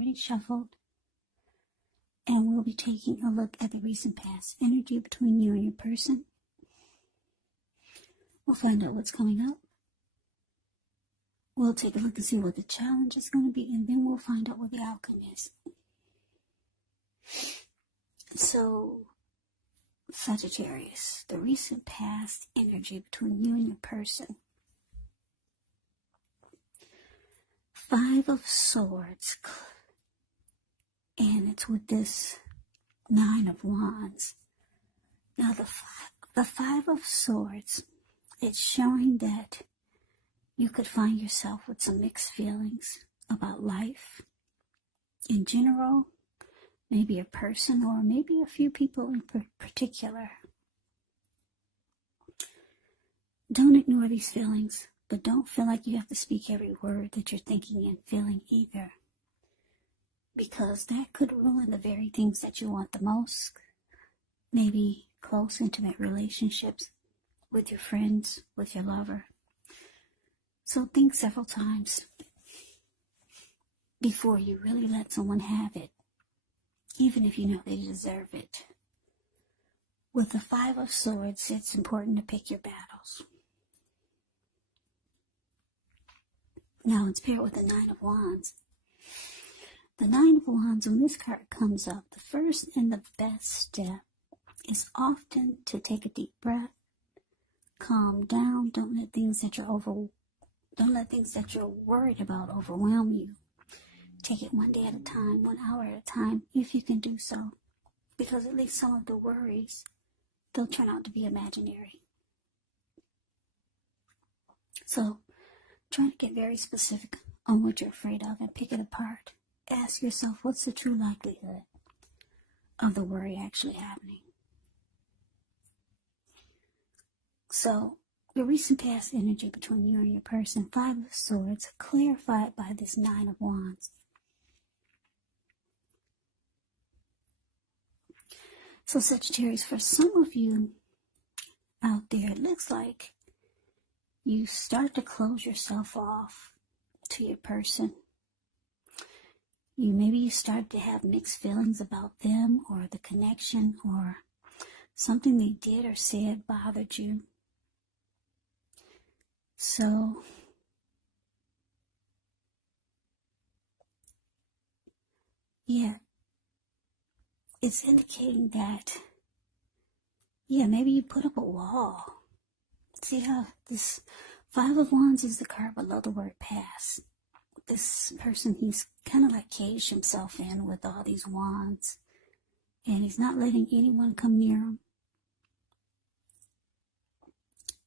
already shuffled. And we'll be taking a look at the recent past energy between you and your person. We'll find out what's coming up. We'll take a look and see what the challenge is going to be, and then we'll find out what the outcome is. So, Sagittarius, the recent past energy between you and your person. 5 of Swords. And it's with this 9 of Wands. Now, the 5 of Swords, it's showing that you could find yourself with some mixed feelings about life in general, maybe a person or maybe a few people in particular. Don't ignore these feelings, but don't feel like you have to speak every word that you're thinking and feeling either, because that could ruin the very things that you want the most, maybe close, intimate relationships with your friends, with your lover. So think several times before you really let someone have it, even if you know they deserve it. With the 5 of Swords, it's important to pick your battles. Now it's paired with the 9 of Wands. The 9 of Wands, when this card comes up, the first and the best step is often to take a deep breath, calm down, don't let things that you're worried about overwhelm you. Take it one day at a time, 1 hour at a time, if you can do so. Because at least some of the worries, they'll turn out to be imaginary. So, try to get very specific on what you're afraid of and pick it apart. Ask yourself, what's the true likelihood of the worry actually happening? So, the recent past energy between you and your person, 5 of Swords, clarified by this 9 of Wands. So Sagittarius, for some of you out there, it looks like you start to close yourself off to your person. Maybe you start to have mixed feelings about them or the connection, or something they did or said bothered you. So, yeah, it's indicating that, maybe you put up a wall. See how this 5 of Wands is the card below the word past. This person, he's kind of like caged himself in with all these wands, and he's not letting anyone come near him.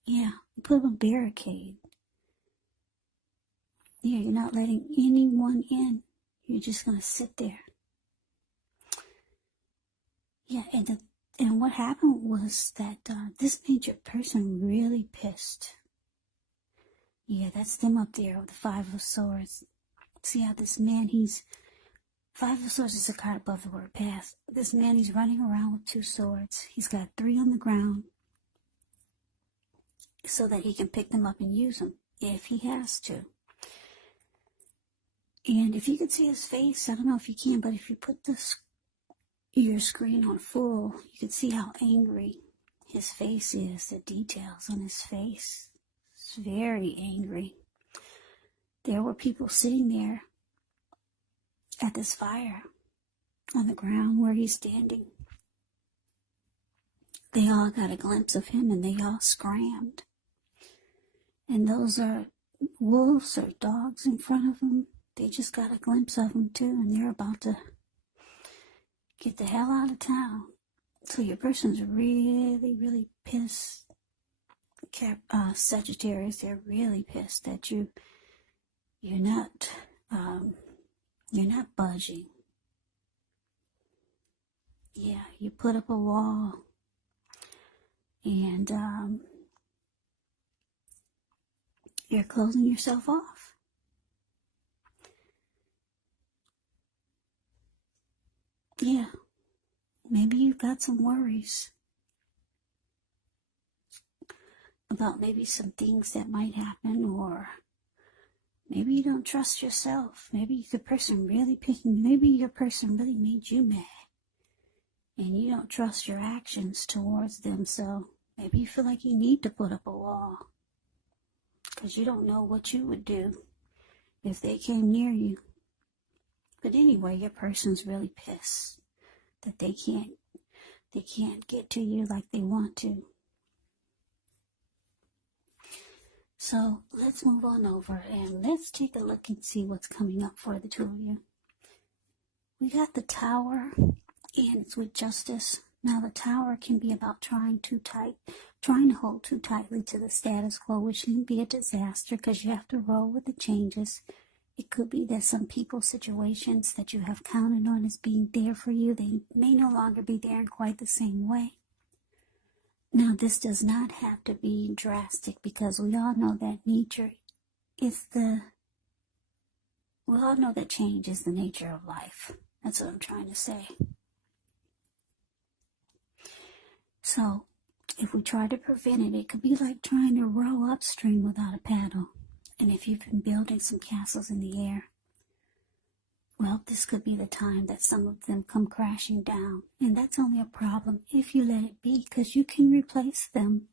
Yeah, you put up a barricade. Yeah, you're not letting anyone in. You're just going to sit there. Yeah, and what happened was that this made your person really pissed. Yeah, that's them up there with the 5 of Swords. See how this man, 5 of Swords is a card above the word past. This man, he's running around with 2 swords. He's got 3 on the ground so that he can pick them up and use them if he has to. And if you can see his face, I don't know if you can, but if you put your screen on full, you can see how angry his face is, the details on his face. It's very angry. There were people sitting there at this fire on the ground where he's standing. They all got a glimpse of him and they all scrammed. And those are wolves or dogs in front of them. They just got a glimpse of him too, and they're about to get the hell out of town. So your person's really, really pissed. Sagittarius, they're really pissed that you're not budging. Yeah, you put up a wall, and you're closing yourself off. Yeah, maybe you've got some worries about maybe some things that might happen, or Maybe you don't trust yourself. Maybe the person really picking, maybe your person really made you mad. And you don't trust your actions towards them, so maybe you feel like you need to put up a wall. Because you don't know what you would do if they came near you. But anyway, your person's really pissed that they can't get to you like they want to. So let's move on over and let's take a look and see what's coming up for the two of you. We got the Tower, and it's with Justice. Now the Tower can be about trying to hold too tightly to the status quo, which can be a disaster because you have to roll with the changes. It could be that some people's situations that you have counted on as being there for you, they may no longer be there in quite the same way. Now, this does not have to be drastic because we all know that we all know that change is the nature of life. That's what I'm trying to say. So, if we try to prevent it, it could be like trying to row upstream without a paddle. And if you've been building some castles in the air, well, this could be the time that some of them come crashing down. And that's only a problem if you let it be, because you can replace them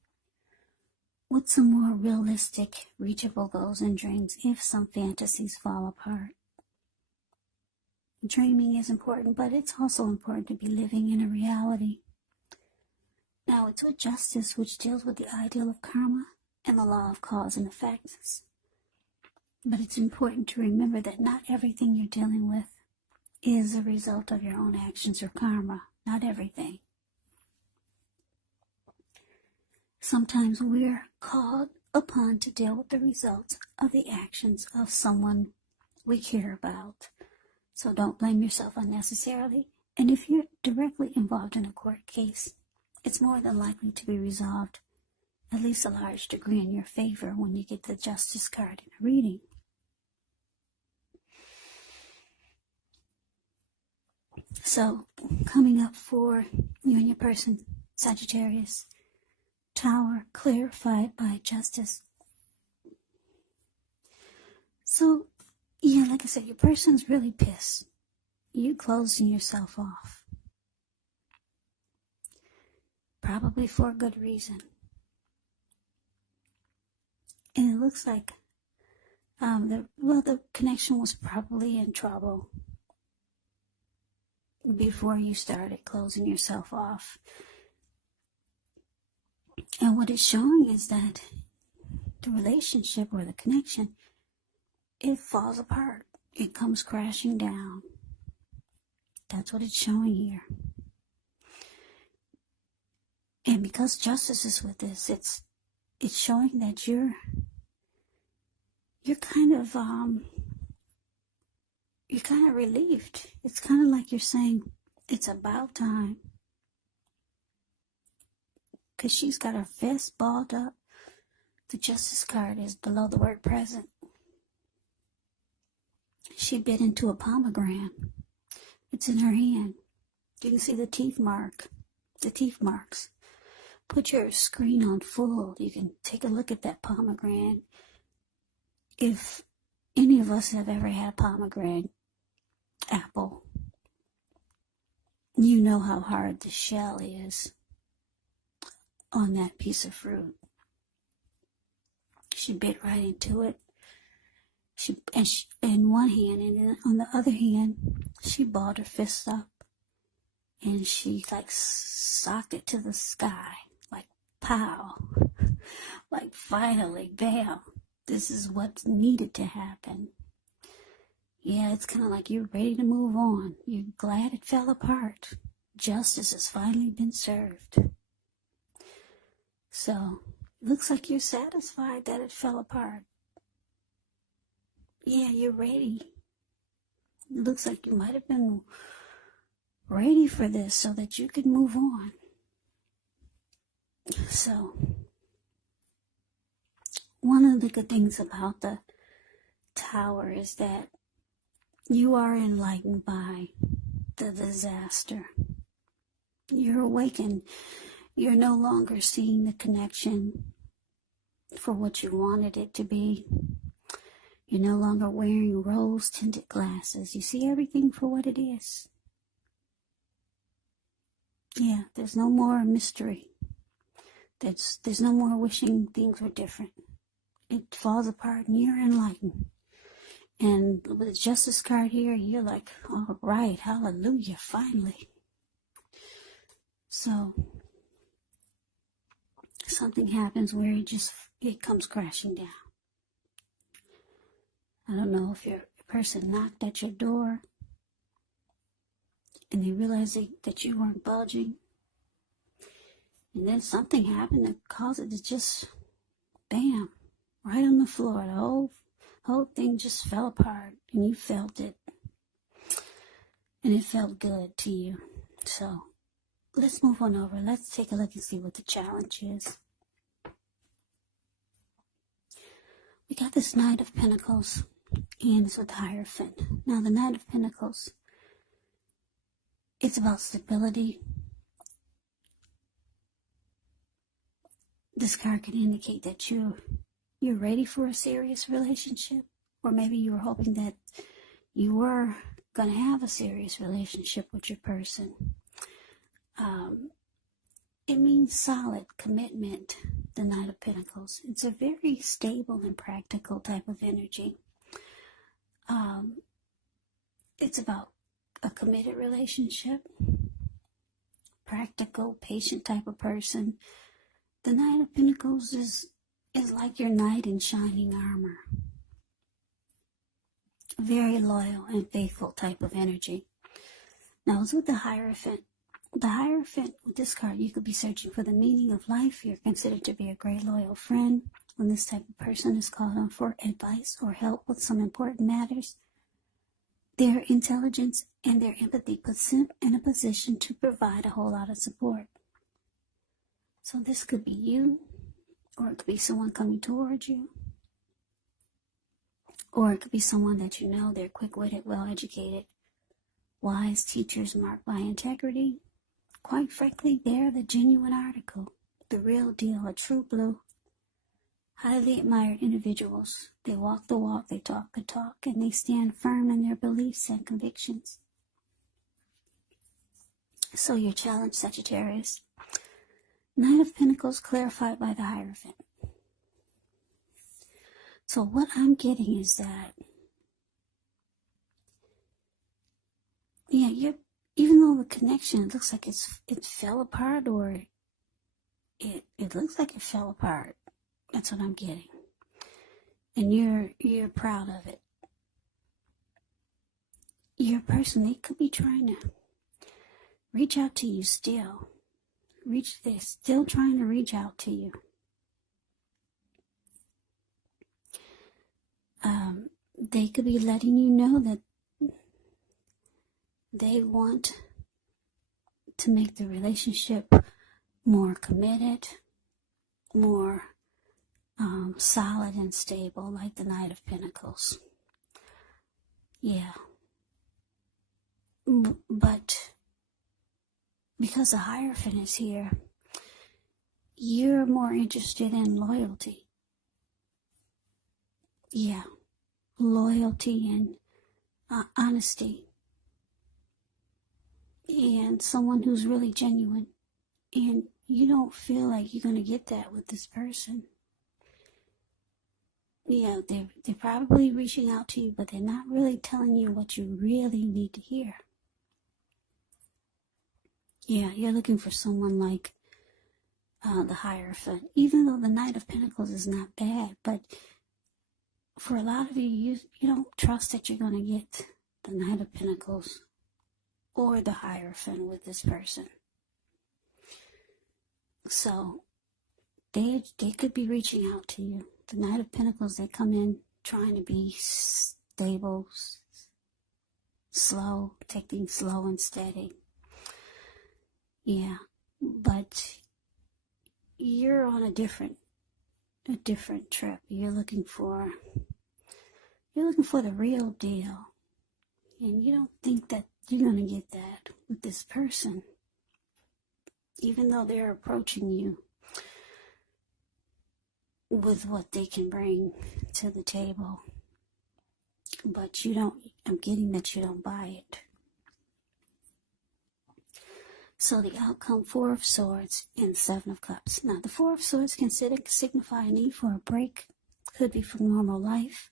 with some more realistic, reachable goals and dreams if some fantasies fall apart. Dreaming is important, but it's also important to be living in a reality. Now, it's with Justice, which deals with the ideal of karma and the law of cause and effects. But it's important to remember that not everything you're dealing with is a result of your own actions or karma. Not everything. Sometimes we're called upon to deal with the results of the actions of someone we care about. So don't blame yourself unnecessarily. And if you're directly involved in a court case, it's more than likely to be resolved, at least a large degree, in your favor when you get the Justice card in a reading. So, coming up for you and your person, Sagittarius, Tower, clarified by Justice. So, yeah, like I said, your person's really pissed. You closing yourself off. Probably for a good reason. And it looks like the connection was probably in trouble before you started closing yourself off. And what it's showing is that the relationship or the connection, it falls apart. It comes crashing down. That's what it's showing here. And because Justice is with this, it's showing that you're kind of relieved. It's kind of like you're saying, it's about time. Because she's got her fist balled up. The Justice card is below the word present. She bit into a pomegranate. It's in her hand. You can see the teeth marks. Put your screen on full. You can take a look at that pomegranate. If any of us have ever had pomegranate apple, you know how hard the shell is on that piece of fruit. She bit right into it. She in one hand, and then on the other hand, she balled her fist up, and she like socked it to the sky, like pow, like finally, bam, this is what needed to happen. Yeah, it's kind of like you're ready to move on. You're glad it fell apart. Justice has finally been served. So, looks like you're satisfied that it fell apart. Yeah, you're ready. It looks like you might have been ready for this so that you could move on. So, one of the good things about the Tower is that you are enlightened by the disaster. You're awakened. You're no longer seeing the connection for what you wanted it to be. You're no longer wearing rose-tinted glasses. You see everything for what it is. Yeah, there's no more mystery. There's no more wishing things were different. It falls apart and you're enlightened. And with the Justice card here, you're like, all right, hallelujah, finally. So something happens where it comes crashing down. I don't know if your person knocked at your door and they realized that you weren't budging. And then something happened that caused it to just, bam, right on the floor. The whole thing just fell apart and you felt it. And it felt good to you. So let's move on over. Let's take a look and see what the challenge is. We got this Knight of Pentacles and it's with the Hierophant. Now the Knight of Pentacles, it's about stability. This card can indicate that you're ready for a serious relationship, or maybe you were hoping that you were going to have a serious relationship with your person. It means solid commitment, the Knight of Pentacles. It's a very stable and practical type of energy. It's about a committed relationship, practical, patient type of person. The Knight of Pentacles is like your knight in shining armor. Very loyal and faithful type of energy. Now, it's with the Hierophant. The Hierophant, with this card, you could be searching for the meaning of life. You're considered to be a great loyal friend. When this type of person is called on for advice or help with some important matters, their intelligence and their empathy puts them in a position to provide a whole lot of support. So this could be you, or it could be someone coming towards you, or it could be someone that you know. They're quick-witted, well-educated, wise teachers marked by integrity. Quite frankly, they're the genuine article, the real deal, a true blue. Highly admired individuals. They walk the walk, they talk the talk, and they stand firm in their beliefs and convictions. So your challenge, Sagittarius. Knight of Pentacles clarified by the Hierophant. So what I'm getting is that, yeah, even though the connection, it looks like it fell apart, or it looks like it fell apart. That's what I'm getting. And you're proud of it. Your person, they could be trying to reach out to you still. They're still trying to reach out to you. They could be letting you know that they want to make the relationship more committed, more solid and stable, like the Knight of Pentacles. Yeah. But because the Hierophant is here, you're more interested in loyalty. Yeah. Loyalty and honesty. And someone who's really genuine. And you don't feel like you're going to get that with this person. Yeah, they're probably reaching out to you, but they're not really telling you what you really need to hear. Yeah, you're looking for someone like the Hierophant. Even though the Knight of Pentacles is not bad, but for a lot of you, you don't trust that you're going to get the Knight of Pentacles or the Hierophant with this person. So they could be reaching out to you. The Knight of Pentacles, they come in trying to be stable, slow, take things slow and steady. Yeah, but you're on a different trip. You're looking for the real deal. And you don't think that you're going to get that with this person. Even though they're approaching you with what they can bring to the table. but you don't, I'm getting that you don't buy it. So the outcome, Four of Swords and Seven of Cups. Now the Four of Swords can signify a need for a break. Could be from normal life.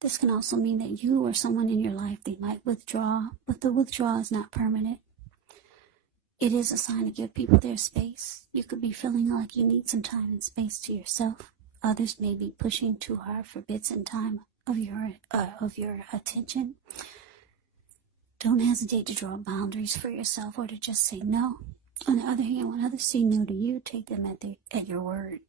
This can also mean that you or someone in your life, they might withdraw, but the withdrawal is not permanent. It is a sign to give people their space. You could be feeling like you need some time and space to yourself. Others may be pushing too hard for bits and time of your attention. Don't hesitate to draw boundaries for yourself or to just say no. On the other hand, when others say no to you, take them at your word.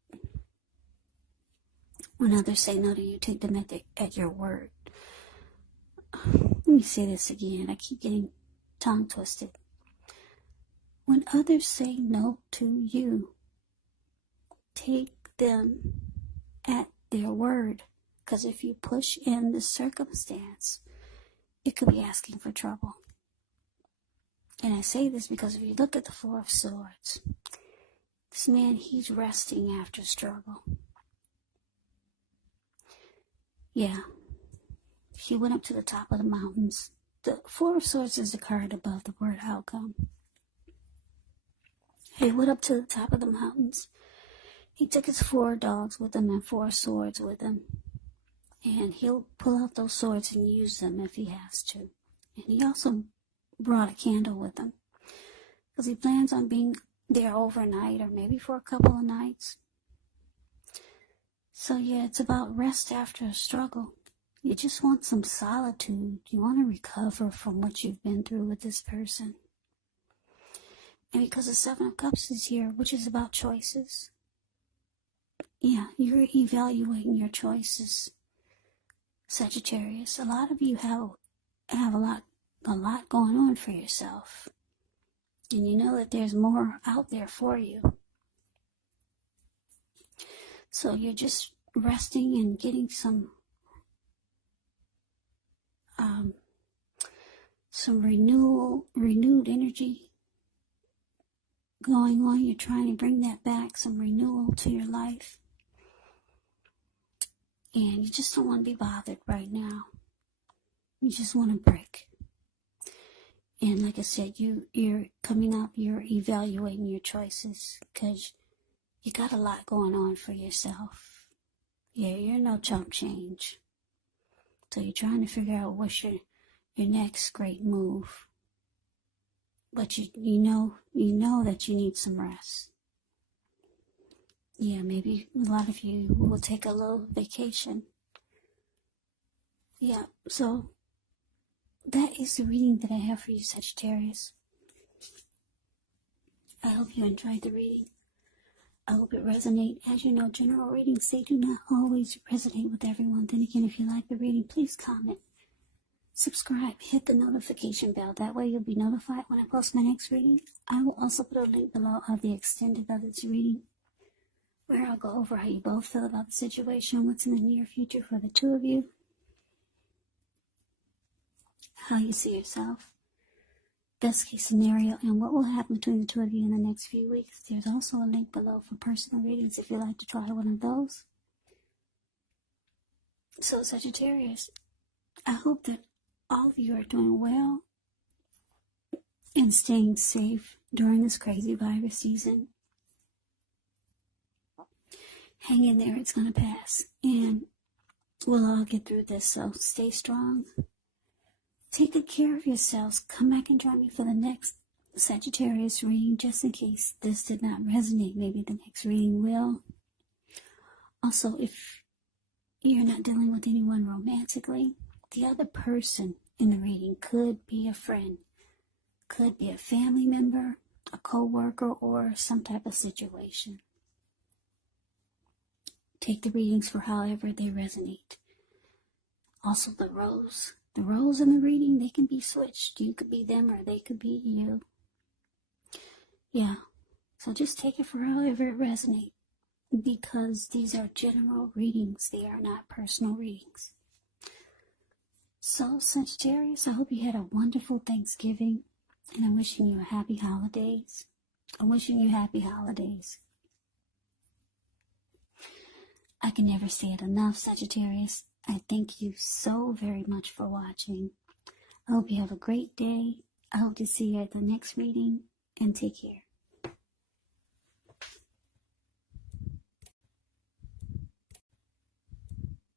When others say no to you, take them at your word. Let me say this again. I keep getting tongue twisted. When others say no to you, take them at their word. Because if you push in the circumstance, it could be asking for trouble. And I say this because if you look at the Four of Swords, this man, he's resting after struggle. Yeah, he went up to the top of the mountains. The Four of Swords is the card above the word outcome. He went up to the top of the mountains. He took his 4 dogs with him and 4 swords with him. And he'll pull out those swords and use them if he has to. And he also brought a candle with him, because he plans on being there overnight or maybe for a couple of nights. So yeah, it's about rest after a struggle. You just want some solitude. You want to recover from what you've been through with this person. And because the Seven of Cups is here, which is about choices. Yeah, you're evaluating your choices, Sagittarius. A lot of you have a lot going on for yourself. And you know that there's more out there for you. So you're just resting and getting some renewed energy going on. You're trying to bring that back, some renewal to your life. And you just don't want to be bothered right now. You just want a break. And like I said, you're coming up, you're evaluating your choices, because you got a lot going on for yourself. Yeah, you're no chump change. So you're trying to figure out what's your next great move. But you know that you need some rest. Yeah, maybe a lot of you will take a little vacation. Yeah, so that is the reading that I have for you, Sagittarius. I hope you enjoyed the reading. I hope it resonates. As you know, general readings, they do not always resonate with everyone. Then again, if you like the reading, please comment, subscribe, hit the notification bell. That way you'll be notified when I post my next reading. I will also put a link below of the extended of this reading, where I'll go over how you both feel about the situation, what's in the near future for the two of you, how you see yourself, best case scenario, and what will happen between the two of you in the next few weeks. There's also a link below for personal readings if you'd like to try one of those. So Sagittarius, I hope that all of you are doing well and staying safe during this crazy virus season. Hang in there, it's going to pass, and we'll all get through this, so stay strong. Take good care of yourselves. Come back and join me for the next Sagittarius reading, just in case this did not resonate. Maybe the next reading will. Also, if you're not dealing with anyone romantically, the other person in the reading could be a friend, could be a family member, a co-worker, or some type of situation. Take the readings for however they resonate. Also, the roles in the reading, they can be switched. You could be them or they could be you. Yeah, so just take it for however it resonates, because these are general readings. They are not personal readings. So Sagittarius, I hope you had a wonderful Thanksgiving, and I'm wishing you a happy holidays. I'm wishing you happy holidays. I can never say it enough, Sagittarius. I thank you so very much for watching. I hope you have a great day. I hope to see you at the next reading, and take care.